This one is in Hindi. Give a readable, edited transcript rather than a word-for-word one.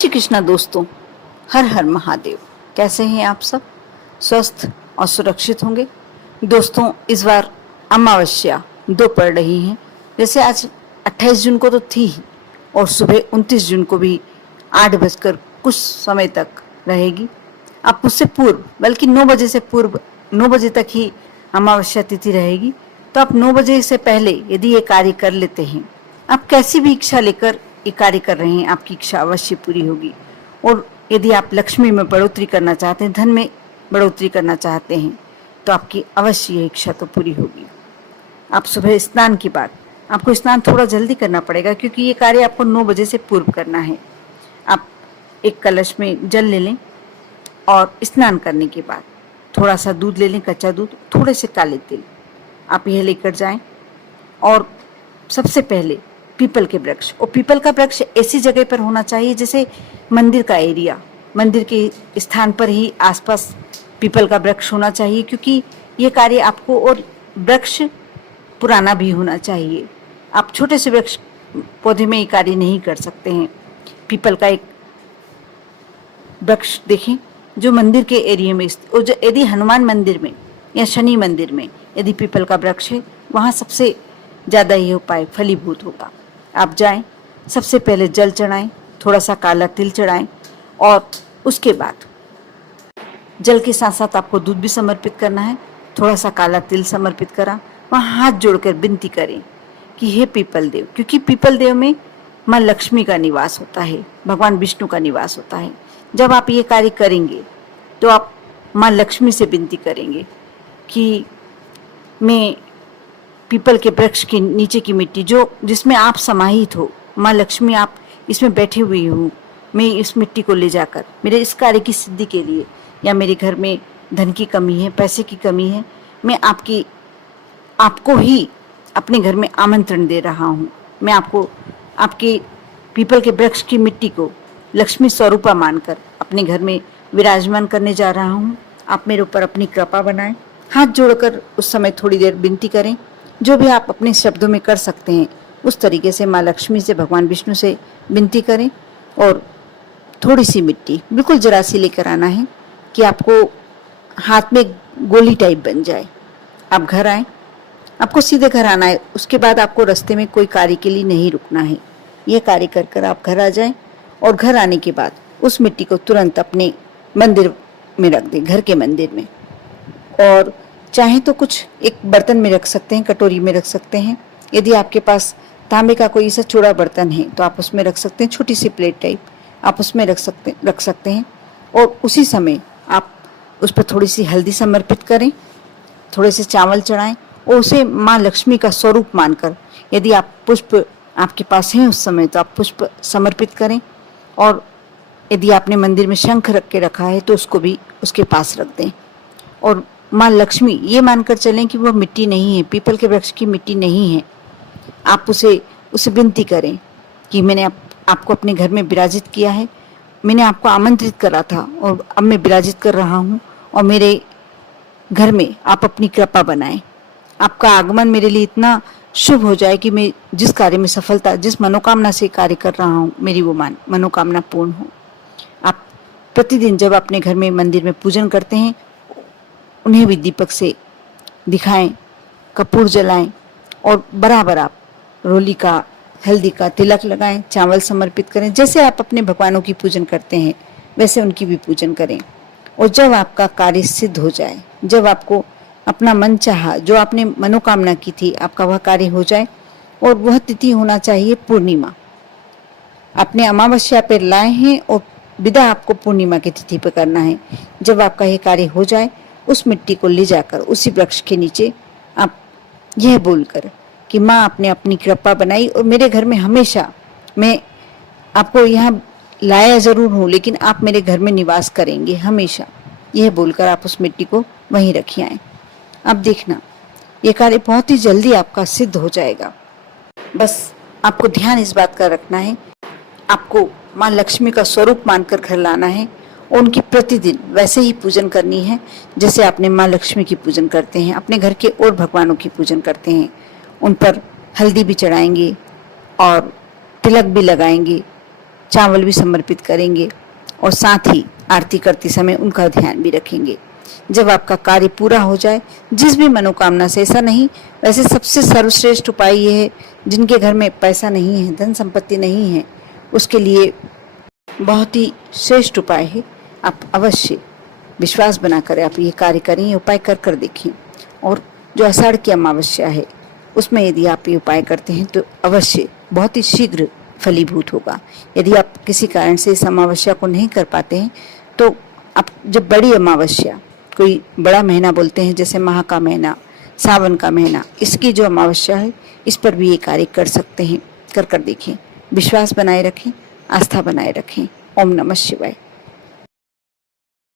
श्री कृष्णा दोस्तों, हर हर महादेव। कैसे हैं आप सब? स्वस्थ और सुरक्षित होंगे। दोस्तों, इस बार अमावस्या 2 पड़ रही हैं। जैसे आज 28 जून को तो थी ही, और सुबह 29 जून को भी 8 बजकर कुछ समय तक रहेगी। अब उससे पूर्व, बल्कि 9 बजे से पूर्व, 9 बजे तक ही अमावस्या तिथि रहेगी। तो आप 9 बजे से पहले यदि ये कार्य कर लेते हैं, आप कैसी भी इच्छा लेकर ये कार्य कर रहे हैं, आपकी इच्छा अवश्य पूरी होगी। और यदि आप लक्ष्मी में बढ़ोतरी करना चाहते हैं, धन में बढ़ोतरी करना चाहते हैं, तो आपकी अवश्य ये इच्छा तो पूरी होगी। आप सुबह स्नान के बाद, आपको स्नान थोड़ा जल्दी करना पड़ेगा क्योंकि ये कार्य आपको 9 बजे से पूर्व करना है। आप एक कलश में जल ले लें और स्नान करने के बाद थोड़ा सा दूध ले लें, कच्चा दूध, थोड़े से काले तिल, आप यह लेकर जाएं। और सबसे पहले पीपल के वृक्ष, और पीपल का वृक्ष ऐसी जगह पर होना चाहिए जैसे मंदिर का एरिया, मंदिर के स्थान पर ही आसपास पीपल का वृक्ष होना चाहिए, क्योंकि ये कार्य आपको, और वृक्ष पुराना भी होना चाहिए। आप छोटे से वृक्ष पौधे में ये कार्य नहीं कर सकते हैं। पीपल का एक वृक्ष देखें जो मंदिर के एरिया में, और जो यदि हनुमान मंदिर में या शनि मंदिर में यदि पीपल का वृक्ष है, वहाँ सबसे ज़्यादा ये उपाय फलीभूत होगा। आप जाएं, सबसे पहले जल चढ़ाएं, थोड़ा सा काला तिल चढ़ाएं, और उसके बाद जल के साथ साथ आपको दूध भी समर्पित करना है। थोड़ा सा काला तिल समर्पित करा, वहाँ हाथ जोड़कर विनती करें कि हे पीपल देव, क्योंकि पीपल देव में माँ लक्ष्मी का निवास होता है, भगवान विष्णु का निवास होता है। जब आप ये कार्य करेंगे तो आप माँ लक्ष्मी से विनती करेंगे कि मैं पीपल के वृक्ष के नीचे की मिट्टी जो जिसमें आप समाहित हो, माँ लक्ष्मी आप इसमें बैठी हुई हो, मैं इस मिट्टी को ले जाकर मेरे इस कार्य की सिद्धि के लिए, या मेरे घर में धन की कमी है, पैसे की कमी है, मैं आपको ही अपने घर में आमंत्रण दे रहा हूँ। मैं आपको आपके पीपल के वृक्ष की मिट्टी को लक्ष्मी स्वरूपा मानकर अपने घर में विराजमान करने जा रहा हूँ। आप मेरे ऊपर अपनी कृपा बनाएं। हाथ जोड़कर उस समय थोड़ी देर विनती करें, जो भी आप अपने शब्दों में कर सकते हैं उस तरीके से माँ लक्ष्मी से, भगवान विष्णु से विनती करें। और थोड़ी सी मिट्टी बिल्कुल जरा सी लेकर आना है कि आपको हाथ में गोली टाइप बन जाए। आप घर आए, आपको सीधे घर आना है। उसके बाद आपको रास्ते में कोई कार्य के लिए नहीं रुकना है। ये कार्य कर कर आप घर आ जाएं, और घर आने के बाद उस मिट्टी को तुरंत अपने मंदिर में रख दें, घर के मंदिर में। और चाहे तो कुछ एक बर्तन में रख सकते हैं, कटोरी में रख सकते हैं। यदि आपके पास तांबे का कोई ऐसा चौड़ा बर्तन है तो आप उसमें रख सकते हैं, छोटी सी प्लेट टाइप आप उसमें रख सकते हैं। और उसी समय आप उस पर थोड़ी सी हल्दी समर्पित करें, थोड़े से चावल चढ़ाएं, और उसे माँ लक्ष्मी का स्वरूप मानकर, यदि आप पुष्प आपके पास हैं उस समय तो आप पुष्प समर्पित करें। और यदि आपने मंदिर में शंख रख के रखा है तो उसको भी उसके पास रख दें। और माँ लक्ष्मी ये मानकर चलें कि वह मिट्टी नहीं है, पीपल के वृक्ष की मिट्टी नहीं है। आप उसे विनती करें कि मैंने आपको अपने घर में विराजित किया है, मैंने आपको आमंत्रित करा था और अब मैं विराजित कर रहा हूँ, और मेरे घर में आप अपनी कृपा बनाएं। आपका आगमन मेरे लिए इतना शुभ हो जाए कि मैं जिस कार्य में सफलता, जिस मनोकामना से कार्य कर रहा हूँ, मेरी वो मनोकामना पूर्ण हो। आप प्रतिदिन जब अपने घर में मंदिर में पूजन करते हैं, उन्हें भी दीपक से दिखाएं, कपूर जलाएं, और बराबर आप रोली का, हल्दी का तिलक लगाएं, चावल समर्पित करें। जैसे आप अपने भगवानों की पूजन करते हैं वैसे उनकी भी पूजन करें। और जब आपका कार्य सिद्ध हो जाए, जब आपको अपना मन चाहा, जो आपने मनोकामना की थी, आपका वह कार्य हो जाए, और वह तिथि होना चाहिए पूर्णिमा। अपने अमावस्या पर लाए हैं और विदा आपको पूर्णिमा की तिथि पर करना है। जब आपका यह कार्य हो जाए, उस मिट्टी को ले जाकर उसी वृक्ष के नीचे आप यह बोलकर कि माँ आपने अपनी कृपा बनाई और मेरे घर में हमेशा, मैं आपको यहाँ लाया जरूर हूँ लेकिन आप मेरे घर में निवास करेंगे हमेशा, यह बोलकर आप उस मिट्टी को वहीं रखिए आए। अब देखना ये कार्य बहुत ही जल्दी आपका सिद्ध हो जाएगा। बस आपको ध्यान इस बात का रखना है, आपको माँ लक्ष्मी का स्वरूप मानकर घर लाना है, और उनकी प्रतिदिन वैसे ही पूजन करनी है जैसे आपने माँ लक्ष्मी की पूजन करते हैं, अपने घर के और भगवानों की पूजन करते हैं। उन पर हल्दी भी चढ़ाएंगे और तिलक भी लगाएंगे, चावल भी समर्पित करेंगे और साथ ही आरती करते समय उनका ध्यान भी रखेंगे। जब आपका कार्य पूरा हो जाए, जिस भी मनोकामना से, ऐसा नहीं, वैसे सबसे सर्वश्रेष्ठ उपाय ये है, जिनके घर में पैसा नहीं है, धन संपत्ति नहीं है, उसके लिए बहुत ही श्रेष्ठ उपाय है। आप अवश्य विश्वास बनाकर आप ये कार्य करें, ये उपाय कर कर देखें। और जो आषाढ़ की अमावस्या है, उसमें यदि आप ये उपाय करते हैं तो अवश्य बहुत ही शीघ्र फलीभूत होगा। यदि आप किसी कारण से इस अमावस्या को नहीं कर पाते हैं तो आप जब बड़ी अमावस्या, कोई बड़ा महीना बोलते हैं जैसे माह का महीना, सावन का महीना, इसकी जो अमावस्या है, इस पर भी ये कार्य कर सकते हैं। कर कर देखें, विश्वास बनाए रखें, आस्था बनाए रखें। ओम नमः शिवाय।